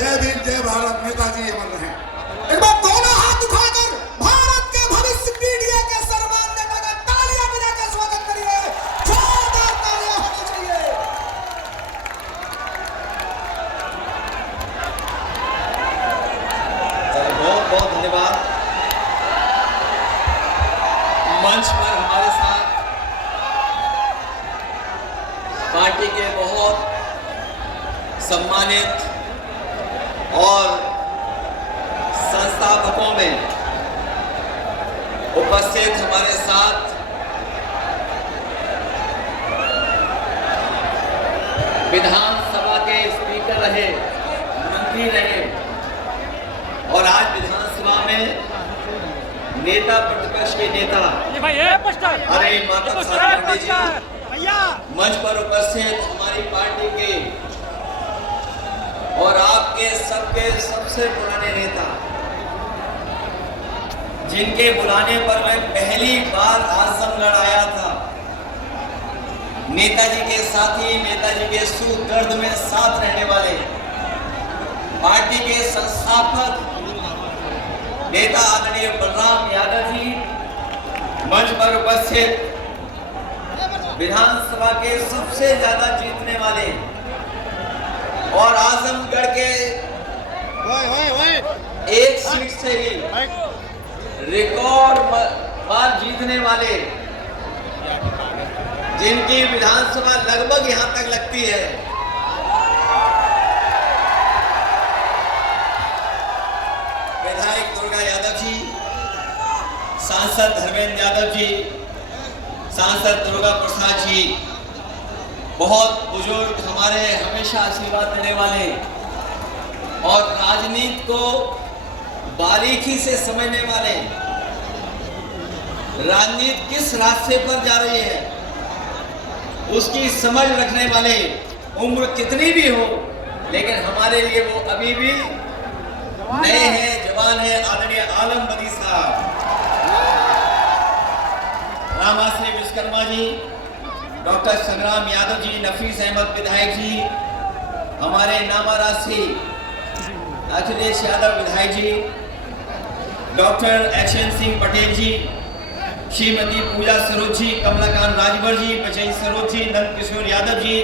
जय भीम जय भारत, नेताजी अमर रहे। एक बार दोनों हाथ उठाकर भारत के भविष्य पीढ़ियों के सर्वमान नेता का तालियां बजाकर स्वागत करिए। जोरदार तालियां होनी चाहिए। बहुत बहुत धन्यवाद। मंच पर हमारे साथ पार्टी के बहुत सम्मानित और संस्थापकों में उपस्थित हमारे साथ विधानसभा के स्पीकर रहे, मंत्री रहे और आज विधानसभा में नेता प्रतिपक्ष के नेता अरे माता साहब पांडे जी, मंच पर उपस्थित हमारी पार्टी के और आपके सबके सबसे पुराने नेता, जिनके बुलाने पर मैं पहली बार आजमगढ़ आया था, नेताजी के साथी, नेताजी के सुख दर्द में साथ रहने वाले पार्टी के संस्थापक नेता आदरणीय बलराम यादव जी, मंच पर उपस्थित विधानसभा के सबसे ज्यादा जीतने वाले और आजमगढ़ के एक सीट से ही रिकॉर्ड बार जीतने वाले, जिनकी विधानसभा लगभग यहां तक लगती है, विधायक दुर्गा यादव जी, सांसद धर्मेंद्र यादव जी, सांसद दुर्गा प्रसाद जी, बहुत बुजुर्ग हमारे हमेशा आशीर्वाद देने वाले और राजनीति को बारीकी से समझने वाले, राजनीति किस रास्ते पर जा रही है उसकी समझ रखने वाले, उम्र कितनी भी हो लेकिन हमारे लिए वो अभी भी नए हैं, जवान हैं, आदरणीय आलम बदी साहब, रामाश्री विश्वकर्मा जी, डॉक्टर संग्राम यादव जी, नफीस अहमद विधायक जी, हमारे नामारासी अखिलेश यादव विधायक जी, डॉक्टर एक्शन सिंह पटेल जी, श्रीमती पूजा सरोज जी, कमलाकांत राजभर जी, बचई सरोज जी, नंद किशोर यादव जी,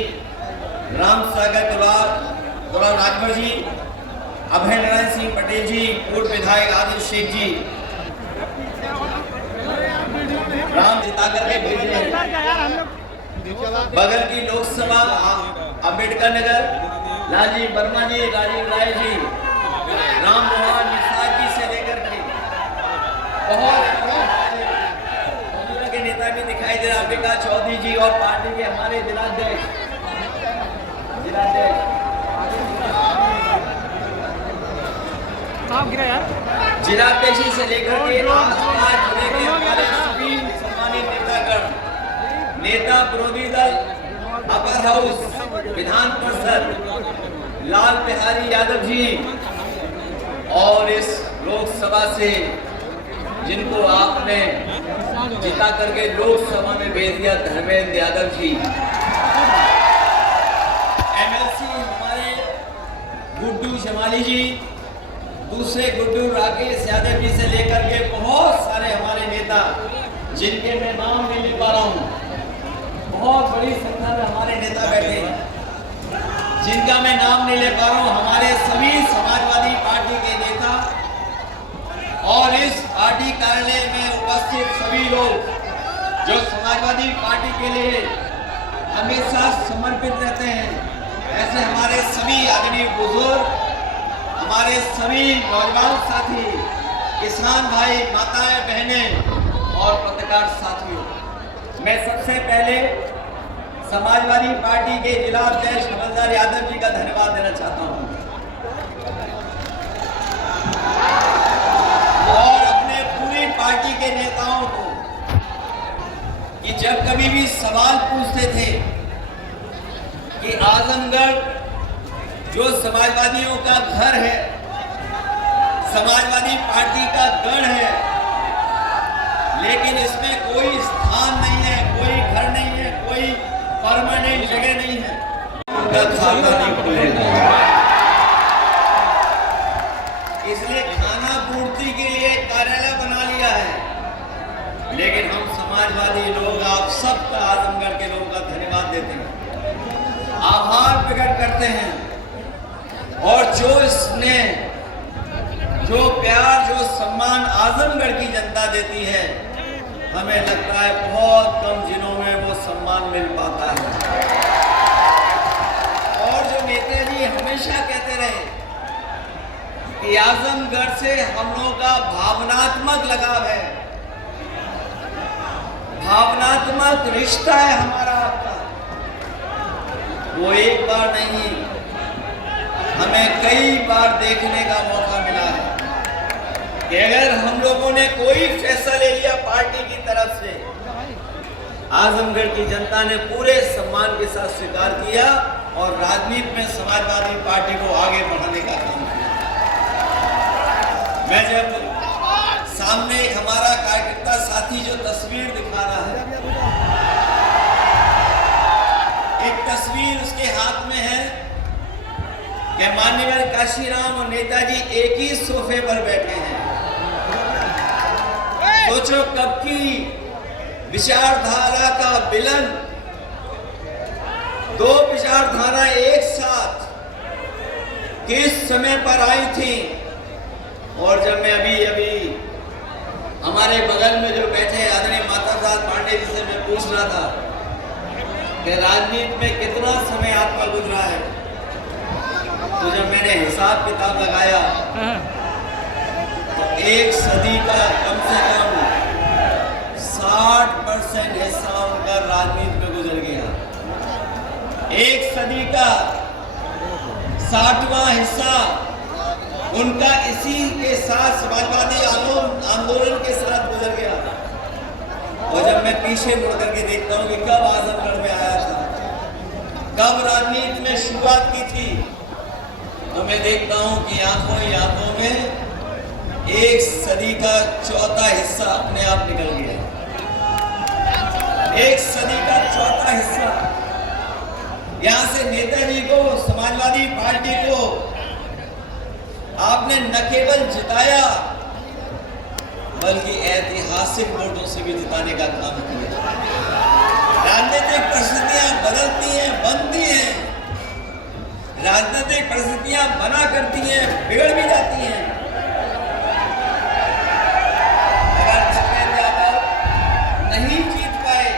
राम सागर दुलाल राजभर जी, अभय नारायण सिंह पटेल जी, पूर्व विधायक आदिल शेख जी, राम जिता करके भेजे। बगल की लोकसभा अंबेडकर नगर लालजी वर्मा जी, राजीव राय जी, राम मोहन निषाद जी से लेकर के बहुत के नेता भी दिखाई दे रहा, अंबिका चौधरी जी और पार्टी के हमारे जिलाध्यक्ष जिलाध्यक्ष से लेकर के आज जुड़े के हमारे सभी सम्मानित नेतागण, नेता विरोधी दल अपर हाउस विधान परिषद लाल बिहारी यादव जी और इस लोकसभा से जिनको आपने जिता करके लोकसभा में भेज दिया, धर्मेंद्र यादव जी, एमएलसी हमारे गुड्डू जमाली जी, दूसरे गुड्डू राकेश यादव जी से लेकर के बहुत सारे हमारे नेता, जिनके मैं नाम नहीं ले पा रहा हूँ, बहुत बड़ी संख्या में हमारे नेता बैठे हैं, जिनका मैं नाम नहीं ले पा रहा हूँ, हमारे सभी समाजवादी पार्टी के नेता और इस पार्टी कार्यालय में उपस्थित सभी लोग जो समाजवादी पार्टी के लिए हमेशा समर्पित रहते हैं, ऐसे हमारे सभी आदरणीय बुजुर्ग, हमारे सभी नौजवान साथी, किसान भाई, माताएं, बहनें और पत्रकार साथियों, मैं सबसे पहले समाजवादी पार्टी के जिला अध्यक्ष हवलदार यादव जी का धन्यवाद देना चाहता हूं और अपने पूरी पार्टी के नेताओं को कि जब कभी भी सवाल पूछते थे कि आजमगढ़ जो समाजवादियों का घर है, समाजवादी पार्टी का गढ़ है, लेकिन इसमें कोई स्थान नहीं है, कोई घर नहीं है, कोई परमानेंट जगह नहीं है, उनका खाता नहीं खुलेगा। सबका आजमगढ़ के लोगों का धन्यवाद देते हैं, आभार प्रकट करते हैं। और जो इसने जो प्यार जो सम्मान आजमगढ़ की जनता देती है, हमें लगता है बहुत कम जिलों में वो सम्मान मिल पाता है। और जो नेताजी हमेशा कहते रहे कि आजमगढ़ से हम लोगों का भावनात्मक लगाव है, भावनात्मक रिश्ता है हमारा आपका, वो एक बार नहीं हमें कई बार देखने का मौका मिला है कि अगर हम लोगों ने कोई फैसला ले लिया पार्टी की तरफ से, आजमगढ़ की जनता ने पूरे सम्मान के साथ स्वीकार किया और राजनीति में समाजवादी पार्टी को आगे बढ़ाने का काम किया। मैं जब सामने एक हमारा कार्यकर्ता साथी जो तस्वीर दिखा रहा है, एक तस्वीर उसके हाथ में है कि माननीय काशीराम और नेताजी एक ही सोफे पर बैठे हैं। सोचो कब की विचारधारा का विलन, दो विचारधारा एक साथ किस समय पर आई थी। और जब मैं अभी हमारे बगल में जो बैठे आदरणीय माता साहब पांडे जी से मैं पूछ रहा था कि राजनीति में कितना समय आपका गुजरा है, तो जब मैंने हिसाब किताब लगाया तो एक सदी का कम से कम 60% हिस्सा उनका राजनीति में गुजर गया। एक सदी का 60वां हिस्सा उनका इसी के साथ समाजवादी आंदोलन के साथ गुजर गया। और जब मैं पीछे मुड़ करके देखता हूँ कि कब आजमगढ़ में आया था, कब राजनीति में शुरुआत की थी, तो मैं देखता हूँ कि आंखों ही आंखों में एक सदी का चौथा हिस्सा अपने आप निकल गया। एक सदी का चौथा हिस्सा यहाँ से नेताजी को, समाजवादी पार्टी को आपने न केवल जिताया बल्कि ऐतिहासिक वोटों से भी जिताने का काम किया। राजनीतिक परिस्थितियां बदलती हैं, बनती हैं, राजनीतिक परिस्थितियां बना करती हैं, बिगड़ भी जाती हैं। अगर धर्मेंद्र यादव नहीं जीत पाए,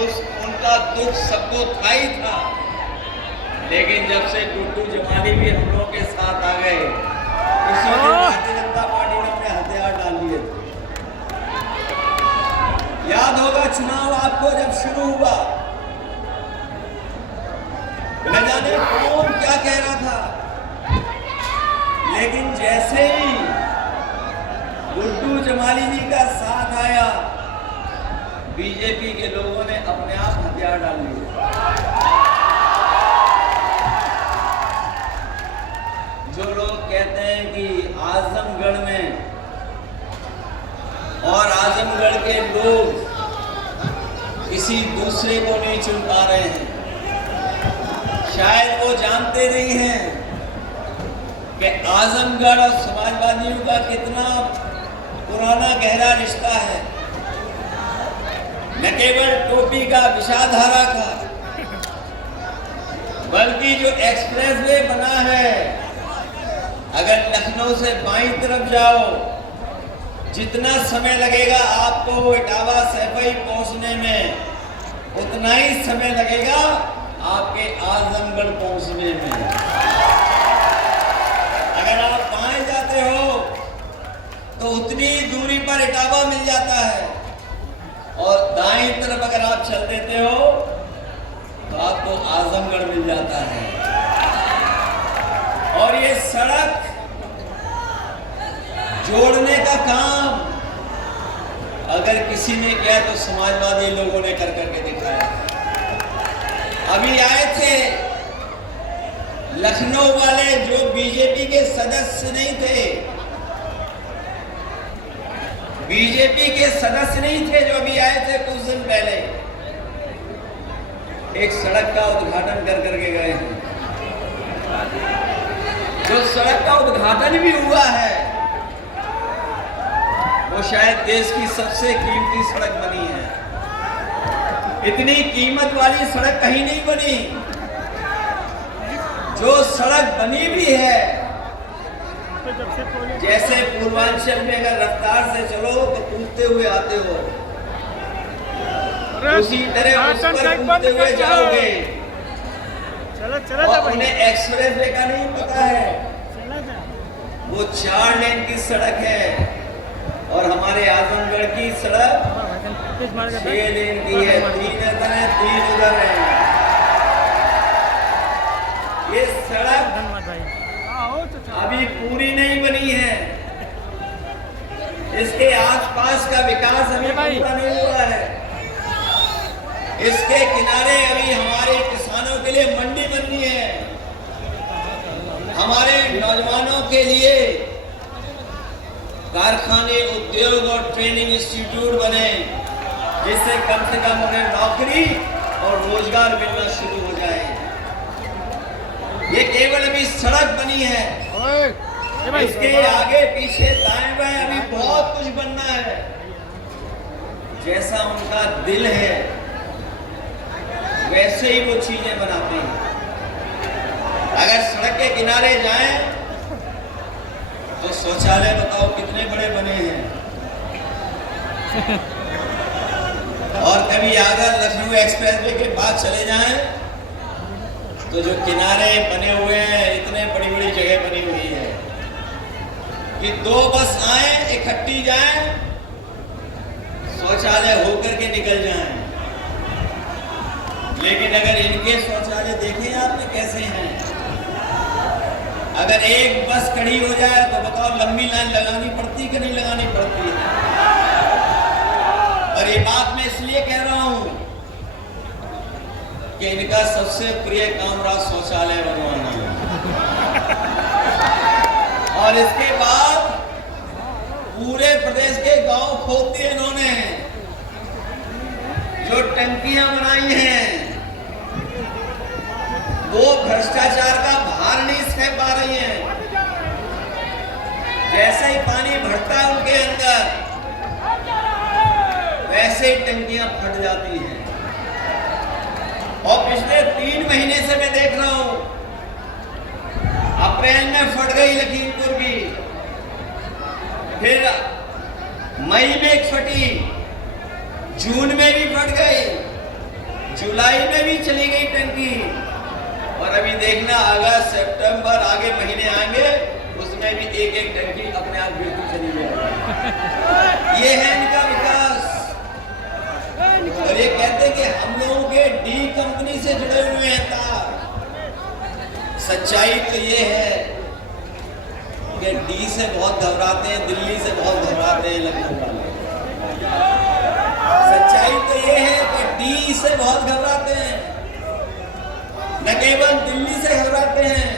उनका दुख सबको था ही था, लेकिन जब से गुड्डू जमाली भी हम लोगों के साथ आ गए, उसी दिन भारतीय जनता पार्टी ने अपने हथियार डाल दिए थे। याद होगा चुनाव आपको जब शुरू हुआ, न जाने कौन क्या कह रहा था, लेकिन जैसे ही गुड्डू जमाली जी का साथ आया, बीजेपी के लोगों ने अपने आप हथियार डाल लिए। जो लोग कहते हैं कि आजमगढ़ में और आजमगढ़ के लोग किसी दूसरे को नहीं चुन पा रहे हैं, शायद वो जानते नहीं हैं कि आजमगढ़ और समाजवादियों का कितना पुराना गहरा रिश्ता है। न केवल टोपी का, विचारधारा का, बल्कि जो एक्सप्रेसवे बना है, अगर लखनऊ से बाईं तरफ जाओ, जितना समय लगेगा आपको इटावा सैफई पहुंचने में, उतना ही समय लगेगा आपके आजमगढ़ पहुंचने में। अगर आप बाएं जाते हो तो उतनी दूरी पर इटावा मिल जाता है, और दाईं तरफ अगर आप चल देते हो तो आपको आजमगढ़ मिल जाता है। और ये सड़क जोड़ने का काम अगर किसी ने किया तो समाजवादी लोगों ने कर करके दिखाया। अभी आए थे लखनऊ वाले जो बीजेपी के सदस्य नहीं थे, बीजेपी के सदस्य नहीं थे, जो अभी आए थे कुछ दिन पहले, एक सड़क का उद्घाटन कर करके गए हैं। जो सड़क का उद्घाटन भी हुआ है वो शायद देश की सबसे कीमती सड़क बनी है। इतनी कीमत वाली सड़क कहीं नहीं बनी। जो सड़क बनी भी है, जैसे पूर्वांचल में अगर रफ्तार से चलो तो कूदते हुए आते हो, उसी तरह उस पर कूदते हुए जाओगे। और उन्हें एक्सप्रेस वे का नहीं पता है, वो 4 लेन की सड़क है और हमारे आजमगढ़ की सड़क 6 लेन की है। 3 इधर है, 3 उधर है। ये सड़क अभी पूरी नहीं बनी है, इसके आसपास का विकास अभी पूरा नहीं हुआ है। इसके किनारे अभी हमारे किसानों के लिए मंडी बननी है, हमारे नौजवानों के लिए कारखाने, उद्योग और ट्रेनिंग इंस्टीट्यूट बने, जिससे कम से कम उन्हें नौकरी और रोजगार मिलना शुरू हो जाए। ये केवल अभी सड़क बनी है, इसके आगे पीछे दाएं बाएं अभी बहुत कुछ बनना है। जैसा उनका दिल है वैसे ही वो चीजें बनाते हैं। अगर सड़क के किनारे जाएं तो शौचालय बताओ कितने बड़े बने हैं। और कभी आगरा लखनऊ एक्सप्रेसवे के पास चले जाएं तो जो किनारे बने हुए हैं, इतने बड़ी बड़ी जगह बनी हुई है कि 2 बस आए, इकट्ठी जाएं, शौचालय होकर के निकल जाएं। लेकिन अगर इनके शौचालय देखें आपने कैसे हैं, अगर एक बस खड़ी हो जाए तो बताओ लंबी लाइन लगानी पड़ती कि नहीं लगानी पड़ती है। और ये बात मैं इसलिए कह रहा हूं कि इनका सबसे प्रिय काम रहा शौचालय बनवाना। और इसके बाद पूरे प्रदेश के गांव खोद दिए इन्होंने। जो टंकियां बनाई हैं वो भ्रष्टाचार का भार नहीं सह पा रही हैं। जैसे ही पानी भरता है उनके अंदर, वैसे ही टंकियां फट जाती हैं। और पिछले 3 महीने से मैं देख रहा हूं, अप्रैल में फट गई लखीमपुर की, फिर मई में फटी, जून में भी फट गई, जुलाई में भी चली गई टंकी। और अभी देखना अगस्त, सितंबर आगे महीने आएंगे, उसमें भी एक टंकी अपने आप बिल्कुल चली जाएगी। ये है इनका विकास। और ये कहते हैं कि हम लोगों के डी कंपनी से जुड़े हुए हैं तार। सच्चाई तो ये है कि डी से बहुत घबराते हैं, दिल्ली से बहुत घबराते हैं लखनऊ वाले। सच्चाई तो ये है कि डी से बहुत घबराते हैं, न केवल दिल्ली से घबराते हैं,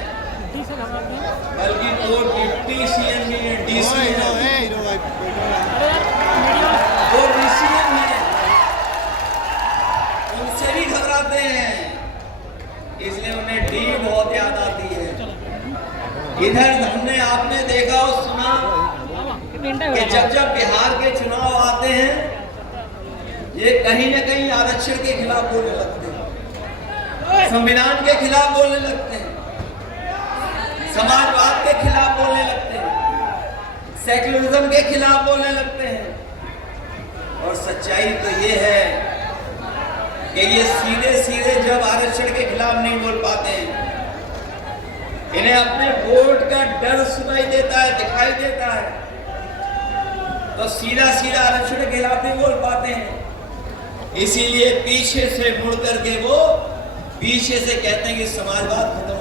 बल्कि वो डिप्टी सीएम भी डीसी है, वो डीसीएम है, उनसे भी घबराते हैं। इसलिए उन्हें डी बहुत याद आती है। इधर हमने आपने देखा और सुना कि जब बिहार के चुनाव आते हैं, ये कहीं न कहीं आरक्षण के खिलाफ बोलने लगते हैं, संविधान के खिलाफ बोलने लगते हैं, समाजवाद के खिलाफ बोलने लगते हैं, सेक्युलरिज्म के खिलाफ बोलने लगते हैं। और सच्चाई तो ये है कि ये सीधे सीधे जब आरक्षण के खिलाफ नहीं बोल पाते हैं, इन्हें अपने वोट का डर सुनाई देता है, दिखाई देता है, तो सीधा सीधा आरक्षण के खिलाफ नहीं बोल पाते हैं। इसीलिए पीछे से मुड़ करके वो पीछे से कहते हैं कि समाजवाद खत्म